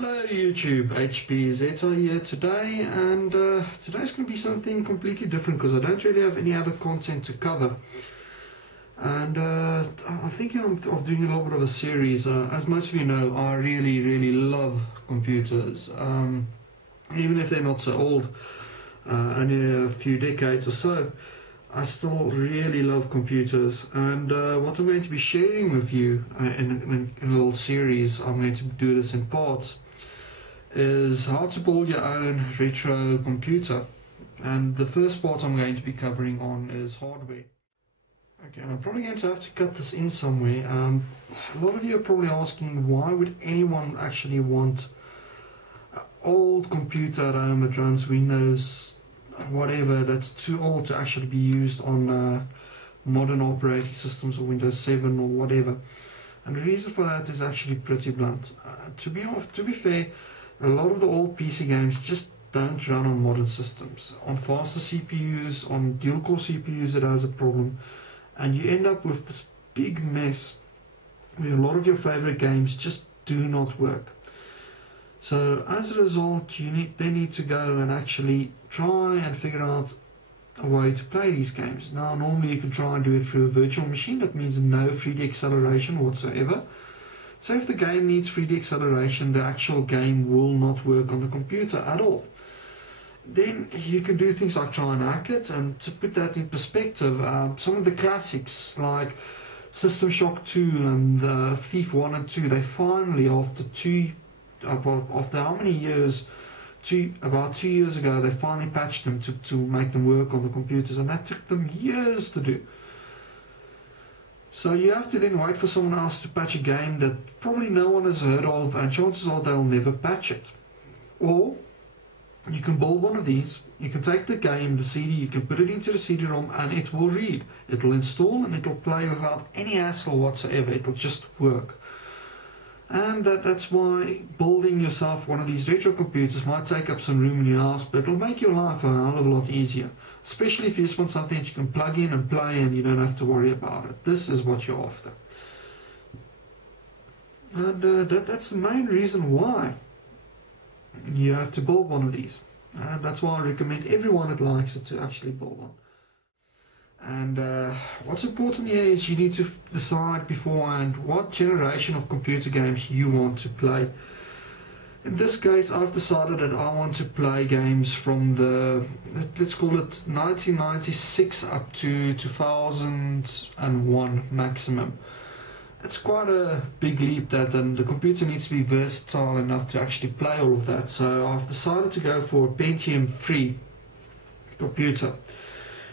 Hello YouTube, HBZeta here today, and today's going to be something completely different because I don't really have any other content to cover. And I'm thinking of doing a little bit of a series. As most of you know, I really love computers, even if they're not so old, only a few decades or so. I still really love computers, and what I'm going to be sharing with you in a little series, I'm going to do this in parts, is how to build your own retro computer. And the first part I'm going to be covering on is hardware. Okay, and I'm probably going to have to cut this in somewhere. A lot of you are probably asking, why would anyone actually want an old computer at home that runs Windows whatever, that's too old to actually be used on modern operating systems or Windows 7 or whatever? And the reason for that is actually pretty blunt. To be fair, a lot of the old PC games just don't run on modern systems. On faster CPUs, on dual-core CPUs, it has a problem, and you end up with this big mess where a lot of your favorite games just do not work. So as a result, they need to go and actually try and figure out a way to play these games. Now, normally you can try and do it through a virtual machine. That means no 3D acceleration whatsoever. So if the game needs 3D acceleration, the actual game will not work on the computer at all. Then you can do things like try and hack it. And to put that in perspective, some of the classics like System Shock 2 and Thief 1 and 2, they finally, after how many years, about 2 years ago, they finally patched them to make them work on the computers, and that took them years to do. So you have to then wait for someone else to patch a game that probably no one has heard of, and chances are they'll never patch it. Or you can build one of these, you can take the game, the CD, you can put it into the CD-ROM, and it will read. It'll install and it'll play without any hassle whatsoever. It'll just work. And that's why building yourself one of these retro computers might take up some room in your house, but it'll make your life a hell of a lot easier. Especially if you just want something that you can plug in and play and you don't have to worry about it. This is what you're after. And that's the main reason why you have to build one of these. And that's why I recommend everyone that likes it to actually build one. And what's important here is you need to decide beforehand what generation of computer games you want to play. In this case, I've decided that I want to play games from the, let's call it 1996 up to 2001 maximum. It's quite a big leap, that, and the computer needs to be versatile enough to actually play all of that. So I've decided to go for a Pentium 3 computer.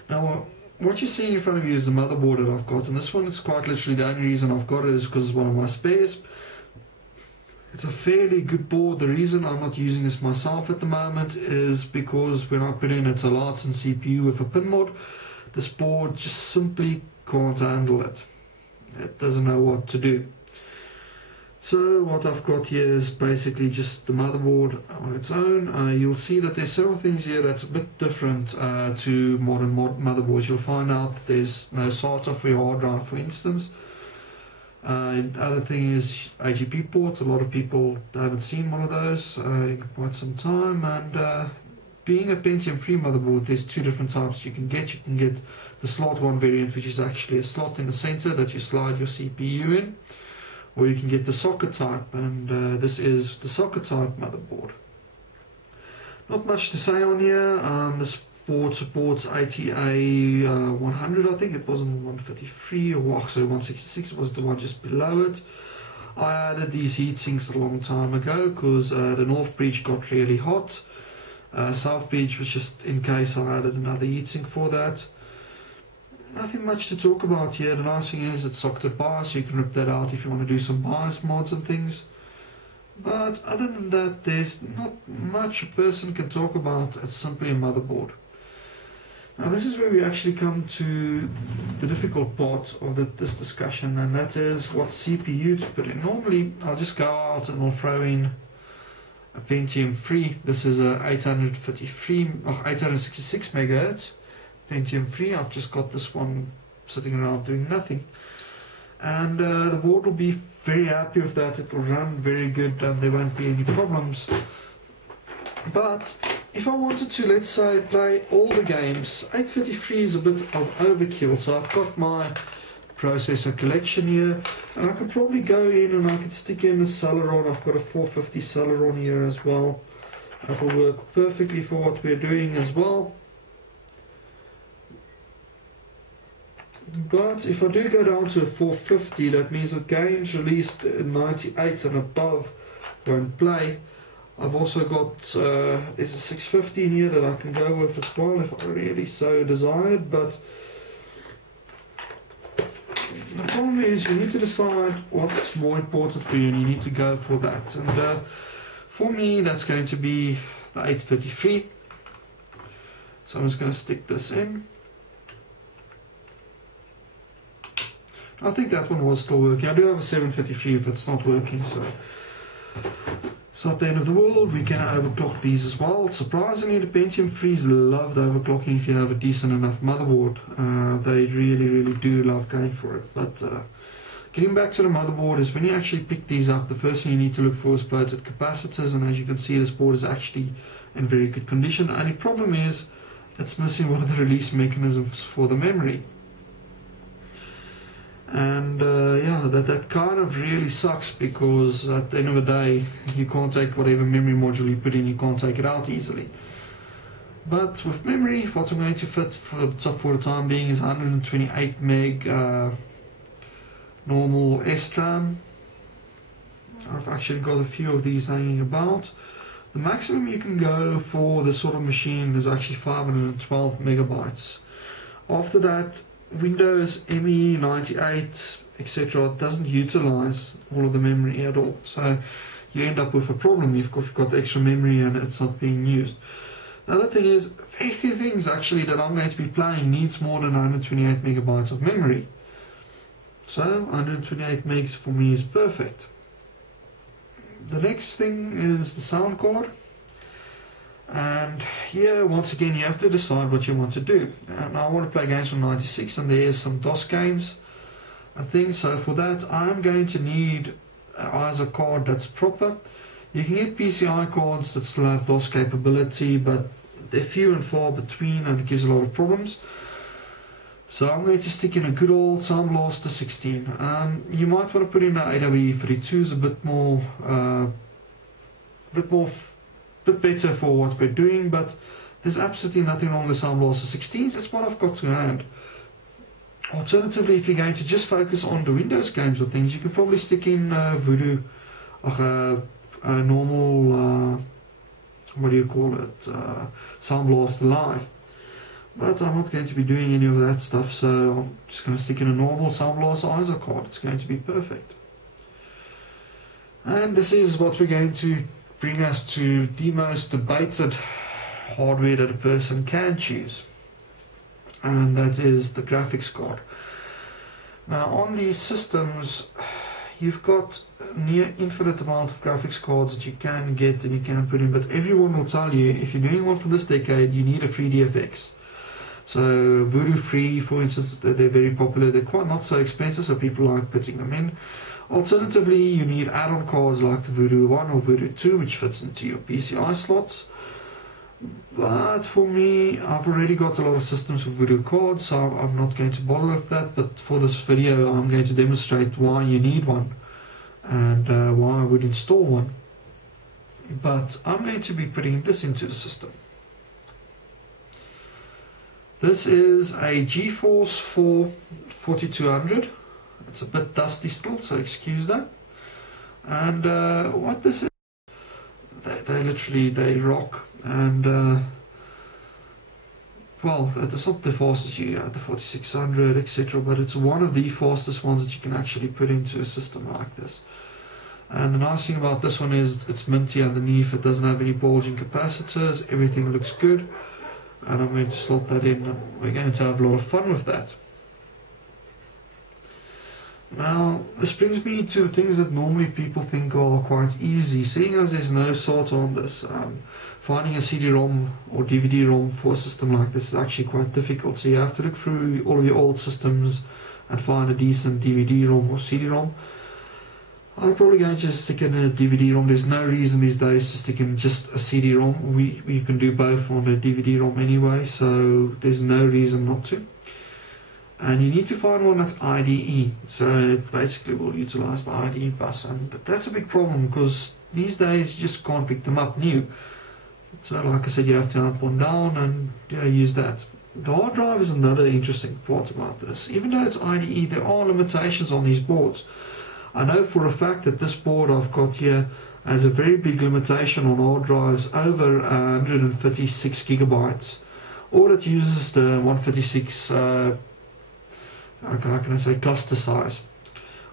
Now, what you're seeing in front of you is the motherboard that I've got, and this one is quite literally the only reason I've got it is because it's one of my spares. It's a fairly good board. The reason I'm not using this myself at the moment is because when I put in a Telaten CPU with a pin mod, this board just simply can't handle it. It doesn't know what to do. So what I've got here is basically just the motherboard on its own. You'll see that there's several things here that's a bit different to modern motherboards. You'll find out that there's no SATA for your hard drive, for instance. The other thing is AGP ports. A lot of people haven't seen one of those in quite some time. And being a Pentium 3 motherboard, there's two different types you can get. You can get the slot 1 variant, which is actually a slot in the center that you slide your CPU in. Or you can get the socket type, and this is the socket type motherboard. Not much to say on here. This board supports ATA 100, I think. It wasn't 153, or sorry, 166 was the one just below it. I added these heat sinks a long time ago because the north breach got really hot. South breach was just in case I added another heatsink for that. Nothing much to talk about here. The nice thing is it's socketed bias, so you can rip that out if you want to do some bias mods and things. But other than that, there's not much a person can talk about. It's simply a motherboard. Now this is where we actually come to the difficult part of this discussion, and that is what CPU to put in. Normally I'll just go out and I'll throw in a Pentium 3. This is a 866 megahertz Pentium 3. I've just got this one sitting around doing nothing. and the board will be very happy with that. It will run very good and there won't be any problems. But if I wanted to, let's say, play all the games, 833 is a bit of overkill. So I've got my processor collection here, and I could probably go in and I could stick in a Celeron. I've got a 450 Celeron here as well. That will work perfectly for what we're doing as well. But if I do go down to a 450, that means that games released in 98 and above won't play. I've also got there's a 650 in here that I can go with as well if I really so desired. But the problem is you need to decide what's more important for you, and you need to go for that. And for me, that's going to be the 833. So I'm just going to stick this in. I think that one was still working. I do have a 753 if it's not working, so it's not the end of the world. We can overclock these as well. Surprisingly, the Pentium 3s love the overclocking if you have a decent enough motherboard. They really do love going for it. But getting back to the motherboard, is when you actually pick these up, the first thing you need to look for is bloated capacitors, and as you can see, this board is actually in very good condition. The only problem is it's missing one of the release mechanisms for the memory. And yeah, that kind of really sucks, because at the end of the day you can't take whatever memory module you put in, you can't take it out easily. But with memory, what I'm going to fit for the time being is 128 meg normal SRAM. I've actually got a few of these hanging about. The maximum you can go for this sort of machine is actually 512 megabytes. After that, Windows ME 98, etc. doesn't utilize all of the memory at all, so you end up with a problem if you've got extra memory and it's not being used. The other thing is, very few things actually that I'm going to be playing needs more than 128 megabytes of memory. So 128 megs for me is perfect. The next thing is the sound card. And here, once again, you have to decide what you want to do. And I want to play games from 96, and there's some DOS games and things. So for that, I'm going to need either a card that's proper. You can get PCI cards that still have DOS capability, but they're few and far between, and it gives a lot of problems. So I'm going to stick in a good old Sound Blaster 16. You might want to put in an AWE32, is a bit better for what we're doing, but there's absolutely nothing wrong with the Sound Blaster 16s. It's what I've got to hand. Alternatively, if you're going to just focus on the Windows games or things, you could probably stick in Voodoo, or a normal, what do you call it, Sound Blaster Live. But I'm not going to be doing any of that stuff, so I'm just going to stick in a normal Sound Blaster ISO card. It's going to be perfect. And this is what we're going to bring us to the most debated hardware that a person can choose, and that is the graphics card. Now, on these systems, you've got a near infinite amount of graphics cards that you can get and you can put in, but everyone will tell you, if you're doing one from this decade, you need a 3DFX. So Voodoo 3, for instance, they're very popular. They're quite not so expensive, so people like putting them in. Alternatively, you need add-on cards like the Voodoo 1 or Voodoo 2, which fits into your PCI slots. But for me, I've already got a lot of systems with Voodoo cards, so I'm not going to bother with that. But for this video, I'm going to demonstrate why you need one and why I would install one. But I'm going to be putting this into the system. This is a Geforce 4200. It's a bit dusty still, so excuse that. And what this is, they rock, and well, it's not the fastest you the 4600, etc., but it's one of the fastest ones that you can actually put into a system like this. And the nice thing about this one is it's minty underneath. It doesn't have any bulging capacitors. Everything looks good, and I'm going to slot that in, and we're going to have a lot of fun with that. Now, this brings me to things that normally people think are quite easy. Seeing as there's no SATA on this, finding a CD-ROM or DVD-ROM for a system like this is actually quite difficult. So you have to look through all of your old systems and find a decent DVD-ROM or CD-ROM, I'm probably going to just stick in a DVD-ROM. There's no reason these days to stick in just a CD-ROM. We can do both on a DVD-ROM anyway, so there's no reason not to. And you need to find one that's IDE, so it basically will utilize the IDE bus, but that's a big problem because these days you just can't pick them up new. So like I said, you have to hunt one down and use that. The hard drive is another interesting part about this. Even though it's IDE, there are limitations on these boards. I know for a fact that this board I've got here has a very big limitation on hard drives over 136 gigabytes, or it uses the 156 how can I say, cluster size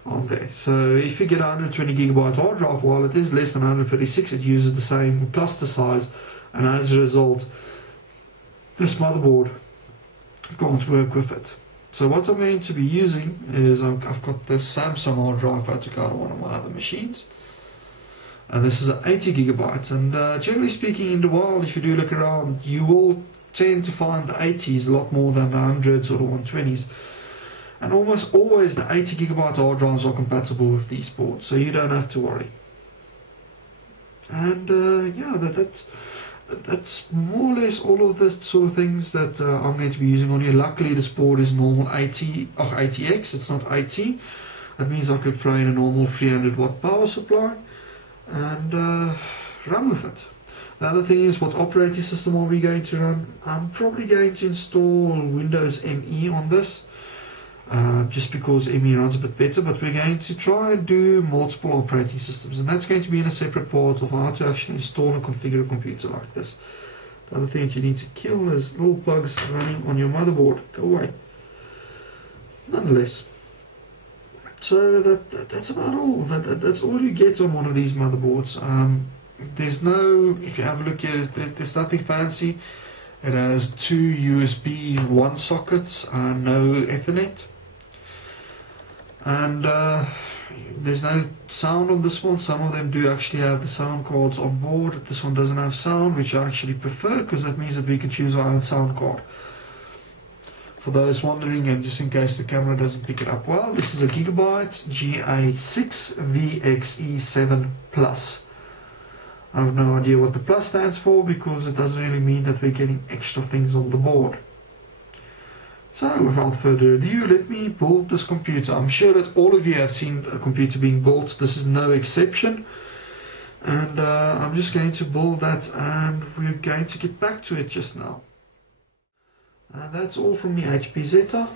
on there. So if you get a 120 gigabyte hard drive, while it is less than 156, it uses the same cluster size, and as a result this motherboard can't work with it. So what I'm going to be using is I've got this Samsung hard drive I took out of one of my other machines, and this is an 80 gigabytes, and generally speaking in the wild, if you do look around, you will tend to find the 80s a lot more than the 100s or the 120s. And almost always the 80 gigabyte hard drives are compatible with these boards, so you don't have to worry. And yeah, that's more or less all of the sort of things that I'm going to be using on here. Luckily this board is normal 80X, it's not 80. That means I could throw in a normal 300 watt power supply and run with it. The other thing is, what operating system are we going to run? I'm probably going to install Windows ME on this. Just because ME runs a bit better, but we're going to try and do multiple operating systems, and that's going to be in a separate part of how to actually install and configure a computer like this. The other thing that you need to kill is little bugs running on your motherboard. Go away. Nonetheless, so that's about all. That's all you get on one of these motherboards. There's no, if you have a look here, there's nothing fancy. It has 2 USB 1 sockets and no Ethernet. And there's no sound on this one. Some of them do actually have the sound cards on board. This one doesn't have sound, which I actually prefer, because that means that we can choose our own sound card. For those wondering, and just in case the camera doesn't pick it up well, this is a Gigabyte GA6VXE7 Plus. I have no idea what the plus stands for, because it doesn't really mean that we're getting extra things on the board. So without further ado, let me build this computer. I'm sure that all of you have seen a computer being built. This is no exception. And I'm just going to build that, and we're going to get back to it just now. And that's all from the HP Zeta.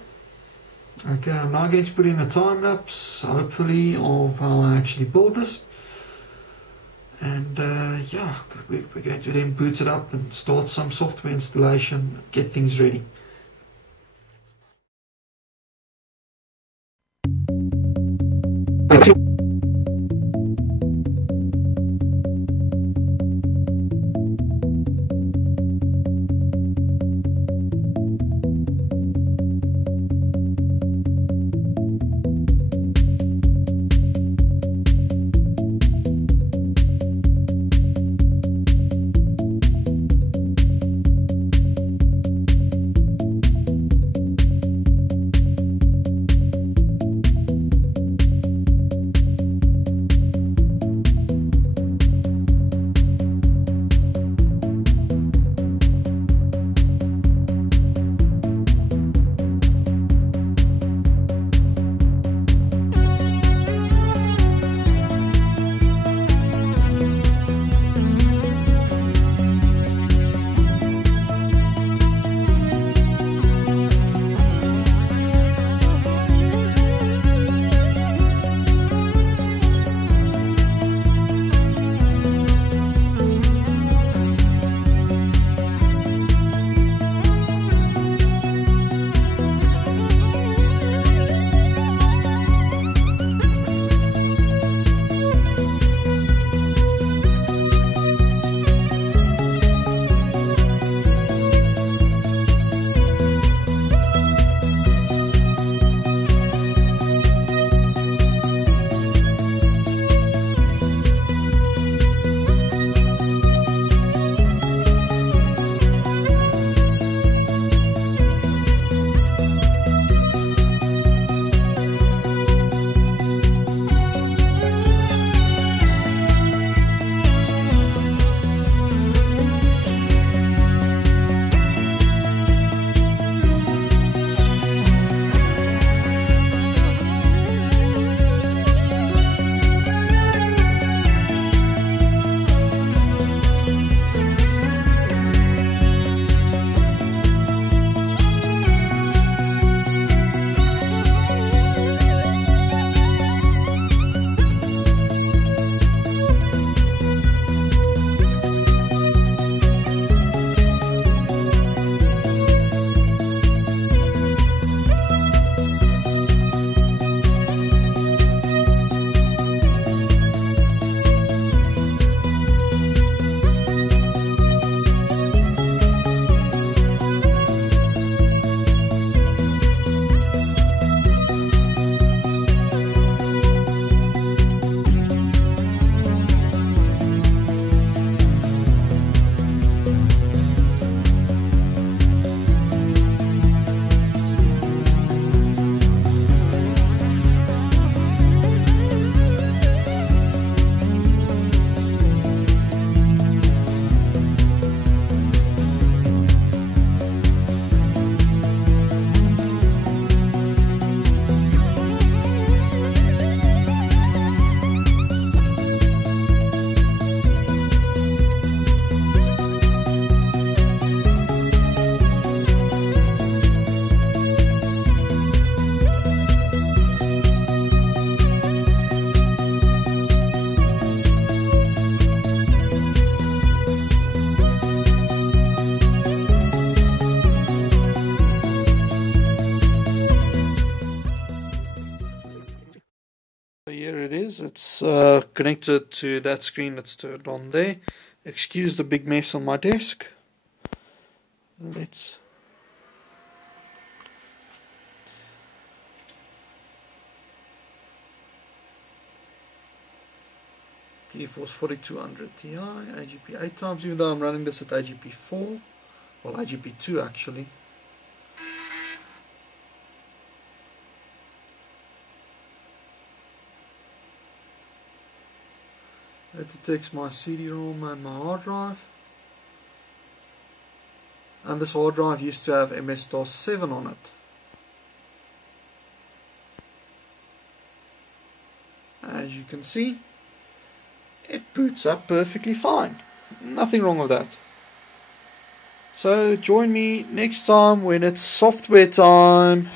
Okay, I'm now going to put in a time lapse, hopefully, of how I actually build this. And yeah, we're going to then boot it up and start some software installation, get things ready. is. It's connected to that screen that's turned on there. Excuse the big mess on my desk. Let's Geforce 4200 Ti, AGP 8 times, even though I'm running this at AGP 4, well AGP 2 actually. It detects my CD-ROM and my hard drive. And this hard drive used to have MS-DOS 7 on it. As you can see, it boots up perfectly fine. Nothing wrong with that. So join me next time when it's software time.